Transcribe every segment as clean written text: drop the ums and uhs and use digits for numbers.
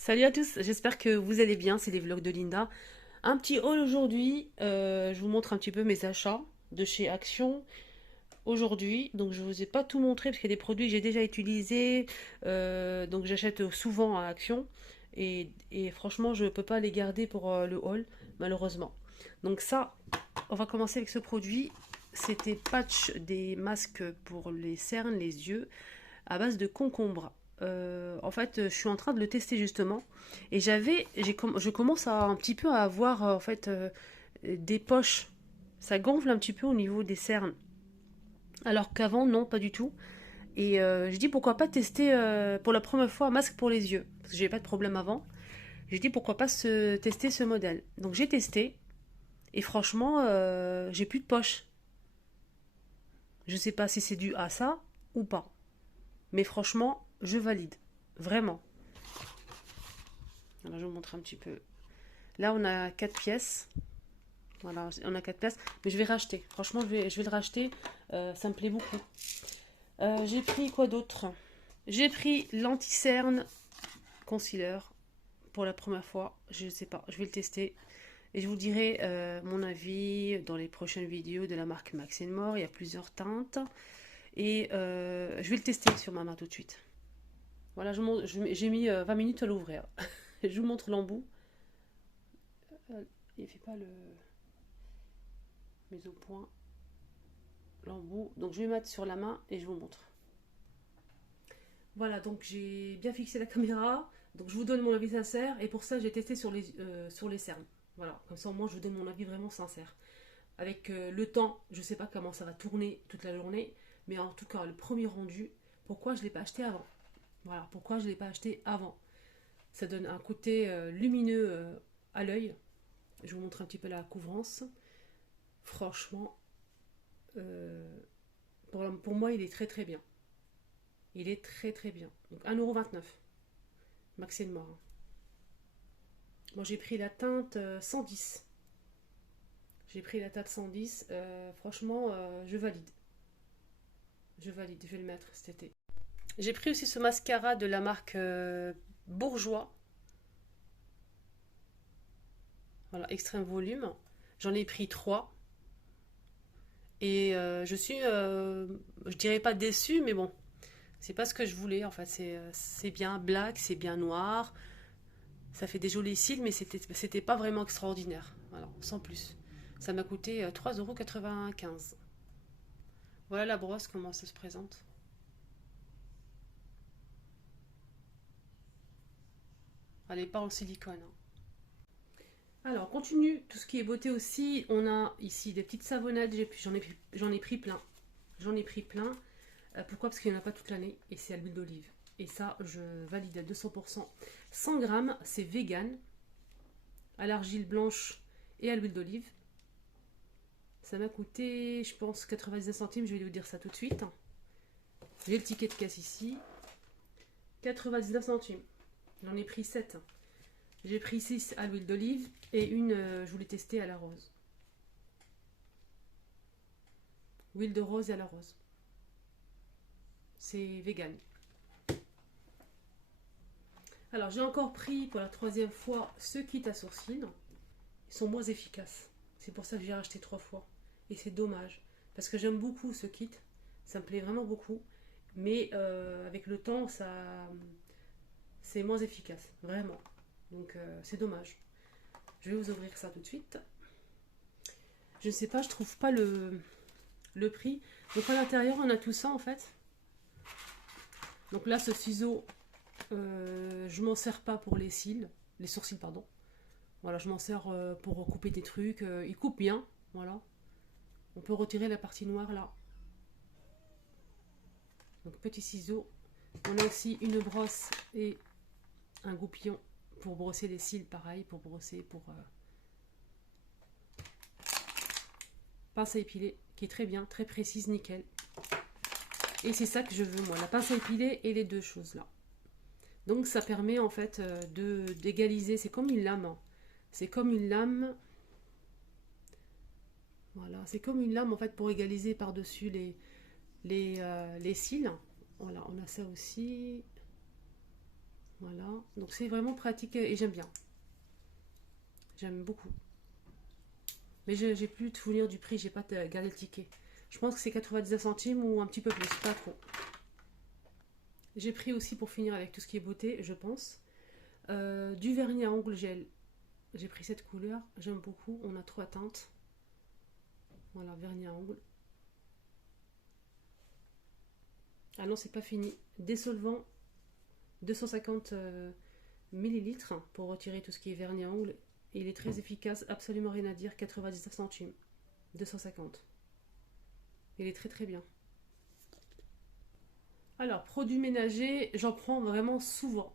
Salut à tous, j'espère que vous allez bien, c'est les vlogs de Linda. Un petit haul aujourd'hui, je vous montre un petit peu mes achats de chez Action aujourd'hui. Donc je vous ai pas tout montré parce qu'il y a des produits que j'ai déjà utilisés, donc j'achète souvent à Action. Et franchement, je ne peux pas les garder pour le haul, malheureusement. Donc ça, on va commencer avec ce produit. C'était patch des masques pour les cernes, les yeux, à base de concombre. En fait, je suis en train de le tester justement, et je commence à un petit peu à avoir en fait des poches. Ça gonfle un petit peu au niveau des cernes, alors qu'avant non, pas du tout. Et je dis pourquoi pas tester pour la première fois un masque pour les yeux, parce que j'avais pas de problème avant. J'ai dit pourquoi pas tester ce modèle. Donc j'ai testé, et franchement, j'ai plus de poches. Je sais pas si c'est dû à ça ou pas, mais franchement, je valide, vraiment. Alors, je vous montre un petit peu. Là, on a 4 pièces. Voilà, on a 4 pièces. Mais je vais racheter. Franchement, je vais le racheter. Ça me plaît beaucoup. J'ai pris quoi d'autre? J'ai pris l'anti-cerne concealer pour la première fois. Je ne sais pas. Je vais le tester. Et je vous dirai mon avis dans les prochaines vidéos de la marque Max More. Il y a plusieurs teintes. Et je vais le tester sur ma main tout de suite. Voilà, j'ai mis 20 minutes à l'ouvrir. Je vous montre l'embout. Il fait pas le mise au point. L'embout. Donc je vais mettre sur la main et je vous montre. Voilà, donc j'ai bien fixé la caméra. Donc je vous donne mon avis sincère et pour ça j'ai testé sur les cernes. Voilà, comme ça au moins je vous donne mon avis vraiment sincère. Avec le temps, je sais pas comment ça va tourner toute la journée, mais en tout cas le premier rendu, pourquoi je ne l'ai pas acheté avant? Voilà, pourquoi je ne l'ai pas acheté avant? Ça donne un côté lumineux à l'œil. Je vous montre un petit peu la couvrance. Franchement, euh, pour moi il est très très bien. Il est très très bien. Donc 1,29€. Max Mort. Moi j'ai pris la teinte 110. J'ai pris la teinte 110. Franchement, je valide. Je valide, je vais le mettre cet été. J'ai pris aussi ce mascara de la marque Bourjois. Voilà, extrême volume. J'en ai pris 3. Et je dirais pas déçue, mais bon, c'est pas ce que je voulais. En fait, c'est bien black, c'est bien noir. Ça fait des jolis cils, mais c'était pas vraiment extraordinaire. Voilà, sans plus. Ça m'a coûté 3,95 €. Voilà la brosse, comment ça se présente. Elle n'est pas en silicone, hein. Alors, on continue tout ce qui est beauté aussi. On a ici des petites savonnades. J'en ai pris plein. J'en ai pris plein. Pourquoi? Parce qu'il n'y en a pas toute l'année. Et c'est à l'huile d'olive. Et ça, je valide à 200%. 100 grammes, c'est vegan. À l'argile blanche et à l'huile d'olive. Ça m'a coûté, je pense, 99 centimes. Je vais vous dire ça tout de suite. J'ai le ticket de caisse ici. 99 centimes. J'en ai pris 7. J'ai pris 6 à l'huile d'olive et une, je voulais tester à la rose. Huile de rose et à la rose. C'est vegan. Alors j'ai encore pris pour la troisième fois ce kit à sourcils. Ils sont moins efficaces. C'est pour ça que j'ai racheté 3 fois. Et c'est dommage. Parce que j'aime beaucoup ce kit. Ça me plaît vraiment beaucoup. Mais avec le temps, c'est moins efficace. Vraiment. Donc c'est dommage. Je vais vous ouvrir ça tout de suite. Je ne sais pas, je trouve pas le prix. Donc à l'intérieur, on a tout ça en fait. Donc là, ce ciseau, je m'en sers pas pour les sourcils, pardon. Voilà, je m'en sers pour couper des trucs. Il coupe bien, voilà. On peut retirer la partie noire là. Donc petit ciseau. On a aussi une brosse et un goupillon pour brosser les cils, pareil, pour brosser, pour pince à épiler, qui est très bien, très précise, nickel. Et c'est ça que je veux moi, la pince à épiler et les deux choses là. Donc ça permet en fait d'égaliser, c'est comme une lame, hein. C'est comme une lame. Voilà, c'est comme une lame en fait pour égaliser par-dessus les cils. Voilà, on a ça aussi. Voilà, donc c'est vraiment pratique et j'aime bien. J'aime beaucoup. Mais j'ai plus de souvenir du prix, j'ai pas gardé le ticket. Je pense que c'est 99 centimes ou un petit peu plus, pas trop. J'ai pris aussi pour finir avec tout ce qui est beauté, je pense. Du vernis à ongles gel. J'ai pris cette couleur, j'aime beaucoup. On a trois teintes. Voilà, vernis à ongles. Ah non, c'est pas fini. Dissolvant 250 millilitres pour retirer tout ce qui est vernis à ongles. Et il est très efficace, absolument rien à dire. 99 centimes. 250. Il est très très bien. Alors, produits ménagers, j'en prends vraiment souvent.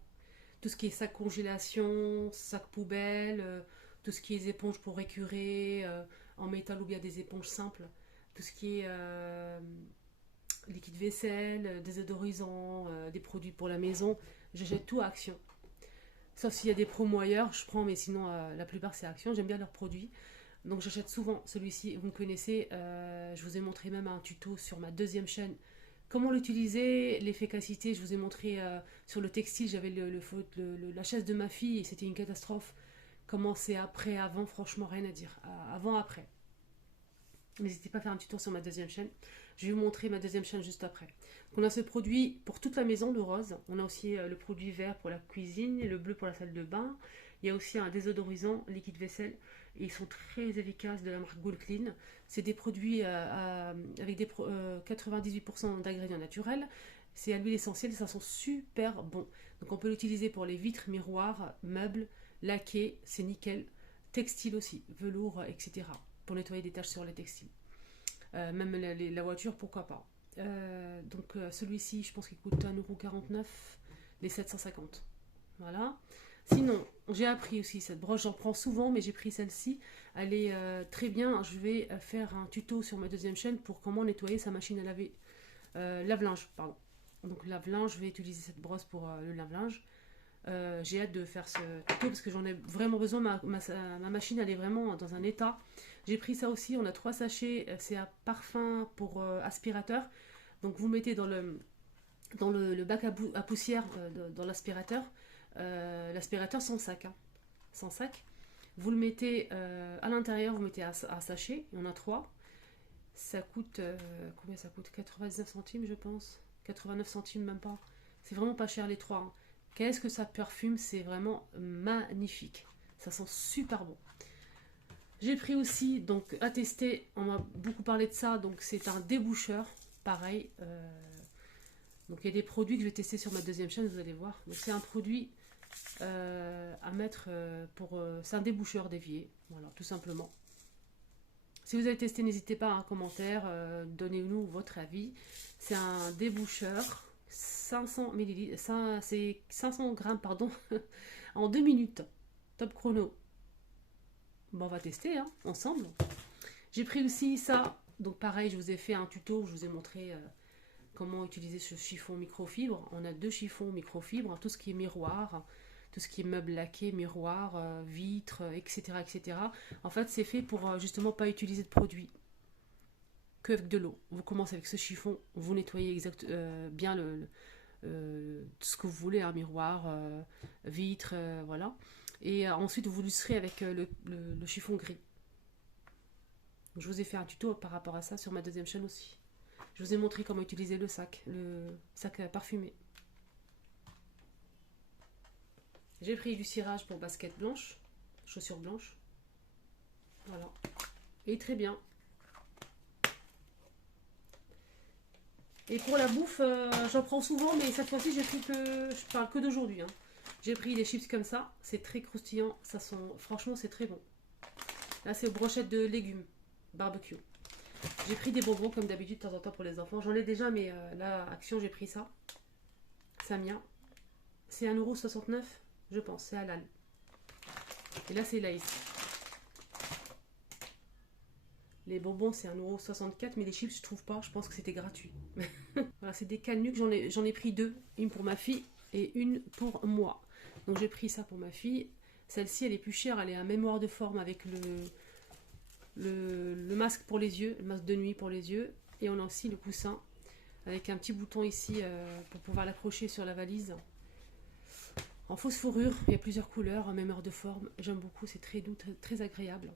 Tout ce qui est sac congélation, sac poubelle, tout ce qui est éponges pour écurer, en métal ou bien des éponges simples. Tout ce qui est liquide vaisselle, désodorisant, des produits pour la maison. J'achète tout à Action. Sauf s'il y a des promos ailleurs, je prends, mais sinon la plupart c'est Action. J'aime bien leurs produits. Donc j'achète souvent celui-ci, vous me connaissez, je vous ai montré même un tuto sur ma deuxième chaîne. Comment l'utiliser, l'efficacité, je vous ai montré sur le textile, j'avais la chaise de ma fille et c'était une catastrophe. Comment c'est après, avant, franchement rien à dire. Avant, après. N'hésitez pas à faire un petit tour sur ma deuxième chaîne. Je vais vous montrer ma deuxième chaîne juste après. Donc on a ce produit pour toute la maison, le rose. On a aussi le produit vert pour la cuisine, le bleu pour la salle de bain. Il y a aussi un désodorisant liquide vaisselle. Et ils sont très efficaces de la marque Gold Clean. C'est des produits avec 98% d'ingrédients naturels. C'est à l'huile essentielle, ça sent super bon. Donc on peut l'utiliser pour les vitres, miroirs, meubles, laqués, c'est nickel. Textile aussi, velours, etc. Pour nettoyer des taches sur les textiles. Même la voiture, pourquoi pas. Celui-ci, je pense qu'il coûte 1,49 €, les 750. Voilà. Sinon, j'ai appris aussi cette broche, j'en prends souvent, mais j'ai pris celle-ci. Elle est très bien. Je vais faire un tuto sur ma deuxième chaîne pour comment nettoyer sa machine à laver. Lave-linge, pardon. Donc lave-linge, je vais utiliser cette brosse pour le lave-linge. J'ai hâte de faire ce tuto parce que j'en ai vraiment besoin. Ma machine, elle est vraiment dans un état. J'ai pris ça aussi. On a 3 sachets. C'est un parfum pour aspirateur. Donc vous mettez dans le bac à poussière dans l'aspirateur. L'aspirateur sans sac. Hein. Sans sac. Vous le mettez à l'intérieur. Vous mettez un sachet. Il y en a 3. Ça coûte... combien ça coûte? 99 centimes, je pense. 89 centimes, même pas. C'est vraiment pas cher les 3. Hein. Qu'est-ce que ça perfume, c'est vraiment magnifique. Ça sent super bon. J'ai pris aussi, donc à tester, on m'a beaucoup parlé de ça, donc c'est un déboucheur, pareil. Donc il y a des produits que je vais tester sur ma deuxième chaîne, vous allez voir. Donc c'est un produit à mettre c'est un déboucheur d'évier, voilà, tout simplement. Si vous avez testé, n'hésitez pas à un commentaire, donnez-nous votre avis. C'est un déboucheur 500 millilitres, c'est 500 grammes, pardon, en 2 minutes. Top chrono. Bon, on va tester, hein, ensemble. J'ai pris aussi ça. Donc pareil, je vous ai fait un tuto où je vous ai montré comment utiliser ce chiffon microfibre. On a 2 chiffons microfibre, tout ce qui est miroir, tout ce qui est meubles laqués, miroirs, vitres, etc., etc. En fait, c'est fait pour justement pas utiliser de produits que avec de l'eau. Vous commencez avec ce chiffon, vous nettoyez bien ce que vous voulez, un miroir, vitre, voilà. Et ensuite, vous lustrez avec le chiffon gris. Je vous ai fait un tuto par rapport à ça sur ma deuxième chaîne aussi. Je vous ai montré comment utiliser le sac parfumé. J'ai pris du cirage pour basket blanche, chaussures blanches. Voilà. Et très bien. Et pour la bouffe, j'en prends souvent, mais cette fois-ci, je parle que d'aujourd'hui. Hein. J'ai pris des chips comme ça, c'est très croustillant, franchement, c'est très bon. Là, c'est aux brochettes de légumes, barbecue. J'ai pris des bonbons comme d'habitude de temps en temps pour les enfants. J'en ai déjà, mais là, Action, j'ai pris ça. Samia. C'est 1,69 €, je pense, c'est halal. Et là, c'est Laïs. Les bonbons, c'est 1,64 €, mais les chips, je trouve pas. Je pense que c'était gratuit. Voilà, c'est des canucks. J'en ai pris 2. Une pour ma fille et une pour moi. Donc, j'ai pris ça pour ma fille. Celle-ci, elle est plus chère. Elle est à mémoire de forme avec le masque pour les yeux, le masque de nuit pour les yeux. Et on a aussi le coussin avec un petit bouton ici pour pouvoir l'accrocher sur la valise. en fausse fourrure. Il y a plusieurs couleurs, même heure de forme. J'aime beaucoup, c'est très doux, très, très agréable.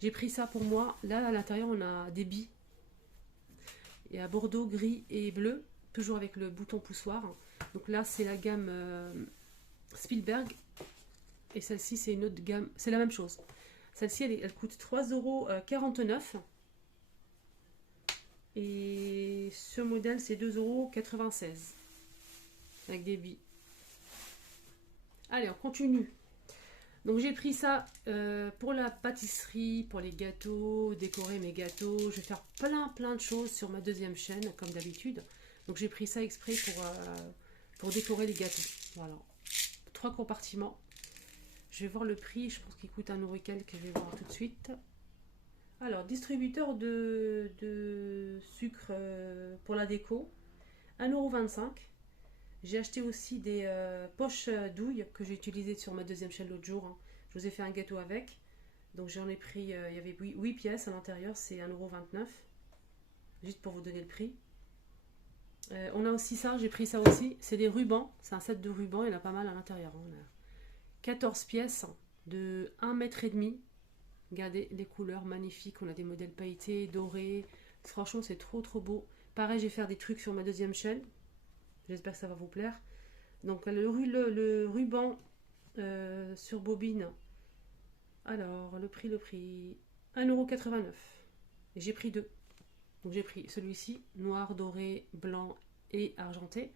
J'ai pris ça pour moi. Là, à l'intérieur, on a des billes. Il y a bordeaux, gris et bleu, toujours avec le bouton poussoir. Donc là, c'est la gamme Spielberg. Et celle-ci, c'est une autre gamme. C'est la même chose. Celle-ci, elle coûte 3,49 €. Et ce modèle, c'est 2,96 € avec des billes. Allez, on continue. Donc j'ai pris ça pour la pâtisserie, pour les gâteaux, décorer mes gâteaux. Je vais faire plein de choses sur ma deuxième chaîne, comme d'habitude. Donc j'ai pris ça exprès pour décorer les gâteaux. Voilà. 3 compartiments. Je vais voir le prix, je pense qu'il coûte 1 € et quelques, je vais voir tout de suite. Alors, distributeur de sucre pour la déco, 1,25 €. J'ai acheté aussi des poches douilles que j'ai utilisées sur ma deuxième chaîne l'autre jour. Hein. Je vous ai fait un gâteau avec. Donc j'en ai pris, il y avait 8 pièces à l'intérieur, c'est 1,29 €. Juste pour vous donner le prix. On a aussi ça, j'ai pris ça aussi. C'est des rubans, c'est un set de rubans, il y en a pas mal à l'intérieur. Hein. On a 14 pièces de 1,5 m. Regardez les couleurs magnifiques, on a des modèles pailletés, dorés. Franchement, c'est trop beau. Pareil, je vais faire des trucs sur ma deuxième chaîne. J'espère que ça va vous plaire. Donc le ruban sur bobine. Alors, le prix. 1,89 €. Et j'ai pris deux. Donc j'ai pris celui-ci, noir, doré, blanc et argenté.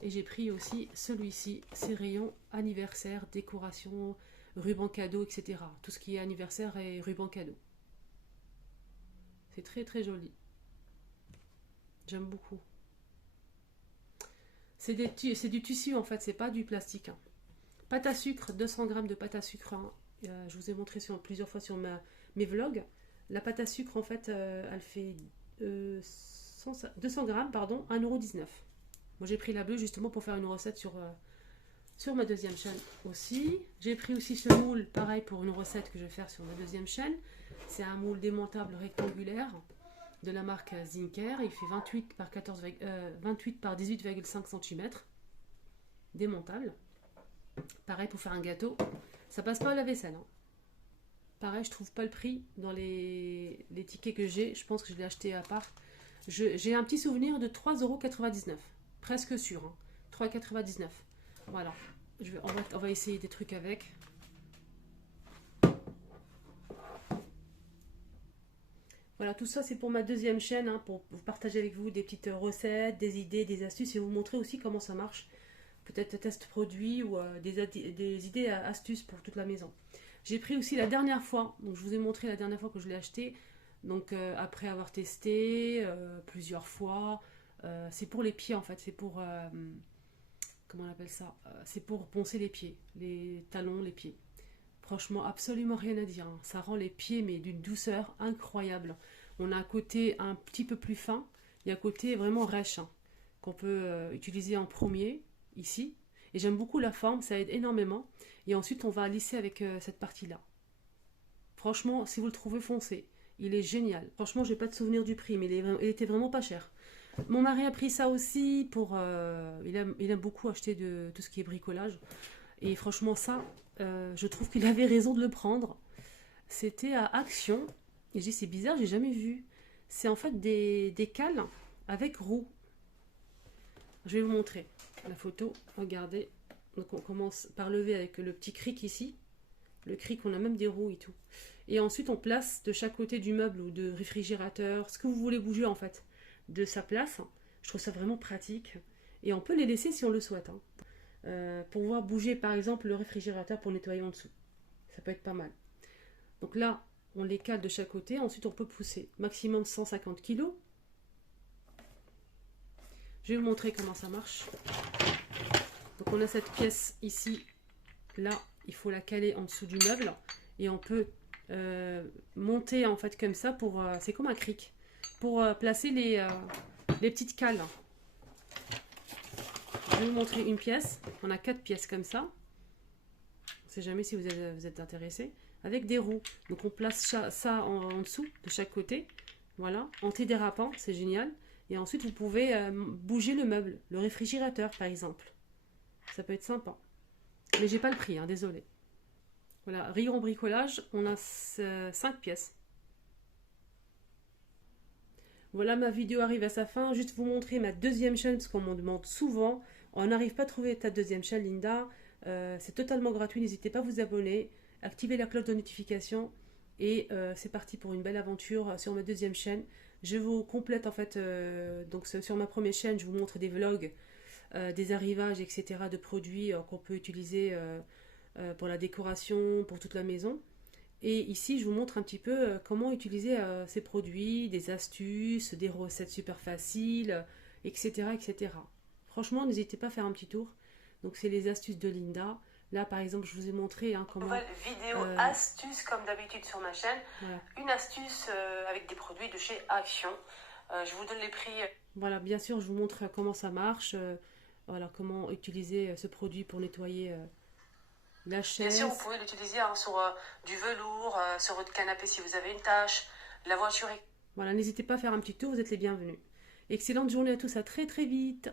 Et j'ai pris aussi celui-ci, ces rayons anniversaire, décoration, ruban cadeau, etc. Tout ce qui est anniversaire et ruban cadeau. C'est très joli. J'aime beaucoup. C'est du tissu en fait, c'est pas du plastique. Hein. Pâte à sucre, 200 g de pâte à sucre. Hein. Je vous ai montré plusieurs fois sur mes vlogs. La pâte à sucre en fait, elle fait 200 g, pardon, 1,19 €. Moi j'ai pris la bleue justement pour faire une recette sur ma deuxième chaîne aussi. J'ai pris aussi ce moule, pareil pour une recette que je vais faire sur ma deuxième chaîne. C'est un moule démontable rectangulaire de la marque Zinker. Il fait 28 par 18,5 cm. Démontable. Pareil pour faire un gâteau. Ça passe pas à la vaisselle. Hein. Pareil, je trouve pas le prix dans les tickets que j'ai. Je pense que je l'ai acheté à part. J'ai un petit souvenir de 3,99 €. Presque sûr. Hein. 3,99 €. Voilà. On va essayer des trucs avec. Voilà, tout ça c'est pour ma deuxième chaîne, hein, pour vous partager avec vous des petites recettes, des idées, des astuces et vous montrer aussi comment ça marche. Peut-être test produit ou des idées astuces pour toute la maison. J'ai pris aussi la dernière fois, donc je vous ai montré la dernière fois que je l'ai acheté. Donc après avoir testé plusieurs fois, c'est pour les pieds en fait, c'est pour, comment on appelle ça, c'est pour poncer les pieds, les talons, les pieds. Franchement, absolument rien à dire. Hein. Ça rend les pieds mais d'une douceur incroyable. On a un côté un petit peu plus fin et un côté vraiment rêche hein, qu'on peut utiliser en premier ici. Et j'aime beaucoup la forme, ça aide énormément. Et ensuite, on va lisser avec cette partie-là. Franchement, si vous le trouvez, foncez. Il est génial. Franchement, j'ai pas de souvenir du prix, mais il était vraiment pas cher. Mon mari a pris ça aussi pour... il aime beaucoup acheter de tout ce qui est bricolage. Et franchement, ça, je trouve qu'il avait raison de le prendre. C'était à Action. Et j'ai dit, c'est bizarre, j'ai jamais vu. C'est en fait des cales avec roues. Je vais vous montrer la photo. Regardez. Donc on commence par lever avec le petit cric ici. Le cric, on a même des roues et tout. Et ensuite, on place de chaque côté du meuble ou de réfrigérateur, ce que vous voulez bouger en fait, de sa place. Je trouve ça vraiment pratique. Et on peut les laisser si on le souhaite. Hein. Pour pouvoir bouger par exemple le réfrigérateur pour nettoyer en dessous. Ça peut être pas mal. Donc là, on les cale de chaque côté. Ensuite, on peut pousser. Maximum 150 kg. Je vais vous montrer comment ça marche. Donc on a cette pièce ici. Là, il faut la caler en dessous du meuble. Et on peut monter en fait comme ça pour... c'est comme un cric. Pour placer les petites cales. Je vais vous montrer une pièce. On a 4 pièces comme ça. On ne sait jamais si vous êtes intéressé. Avec des roues. Donc on place ça en dessous de chaque côté. Voilà. Antidérapant, c'est génial. Et ensuite vous pouvez bouger le meuble. Le réfrigérateur par exemple. Ça peut être sympa. Mais j'ai pas le prix, hein, désolé. Voilà, rayon bricolage, on a 5 pièces. Voilà, ma vidéo arrive à sa fin. Juste vous montrer ma deuxième chaîne, parce qu'on m'en demande souvent. On n'arrive pas à trouver ta deuxième chaîne, Linda. C'est totalement gratuit, n'hésitez pas à vous abonner. Activez la cloche de notification. Et c'est parti pour une belle aventure sur ma deuxième chaîne. Je vous complète en fait, donc sur ma première chaîne, je vous montre des vlogs, des arrivages, etc. de produits qu'on peut utiliser pour la décoration, pour toute la maison. Et ici, je vous montre un petit peu comment utiliser ces produits, des astuces, des recettes super faciles, etc., etc. Franchement, n'hésitez pas à faire un petit tour. Donc, c'est les astuces de Linda. Là, par exemple, je vous ai montré hein, comment... Nouvelle vidéo astuce, comme d'habitude sur ma chaîne. Voilà. Une astuce avec des produits de chez Action. Je vous donne les prix. Voilà, bien sûr, je vous montre comment ça marche. Voilà, comment utiliser ce produit pour nettoyer la chaise. Bien sûr, vous pouvez l'utiliser hein, sur du velours, sur votre canapé si vous avez une tâche, la voiture. Voilà, n'hésitez pas à faire un petit tour, vous êtes les bienvenus. Excellente journée à tous, à très très vite.